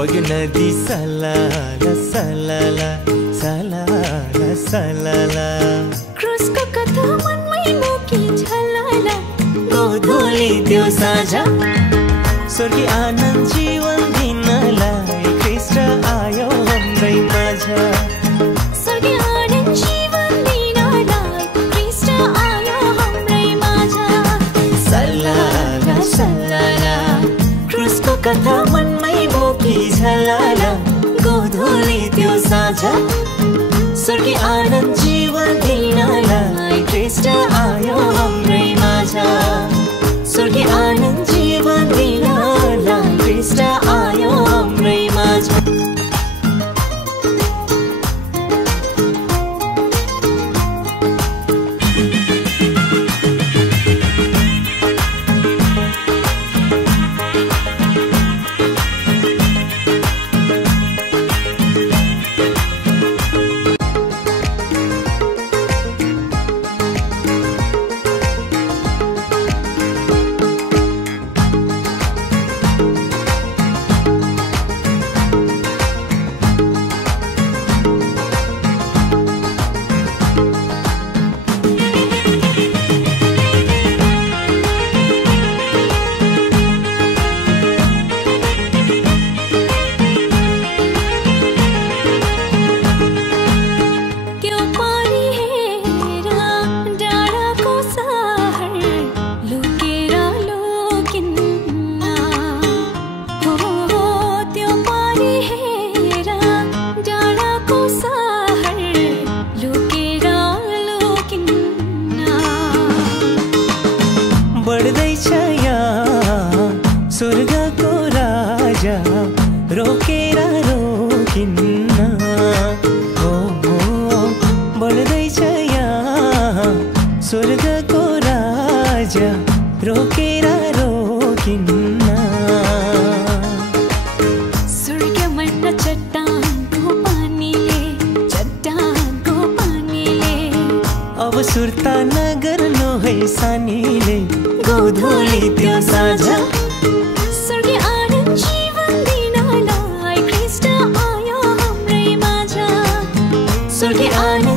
बग्यो नदी सलाला सलाला सलाला सलाला क्रुसको कथा मनमै बोकी झलाला गोधूली त्यो साझा स्वर्गीय आनन्द जीवन दिनलाई ख्रीष्ट आयो हाम्रै माझ स्वर्गीय आनन्द जीवन दिनलाई ख्रीष्ट आयो हाम्रै माझ सलाला सलाला क्रुसको कथा मनमै बोकी झलाला गोधूली त्यो साझा स्वर्गीय आनन्द जीवन दिनलाई ख्रीष्ट आयो हाम्रै माझ स्वर्गीय आनन्द जीवन दिनलाई ख्रीष्ट आयो हाम्रै माझ बढ्दैछ यहाँ स्वर्गको राजा रोकेर रोकिन्न हो बढ्दैछ यहाँ स्वर्गको राजा रोकेर रोकिन्न स्वर्गमा चट्टानको पानीले अब सुर्ता नगर्नु है सानीले गोधूली त्यो साझा स्वर्गीय आनन्द जीवन दिनलाई ख्रीष्ट आयो हाम्रै माझ स्वर्गीय आनन्द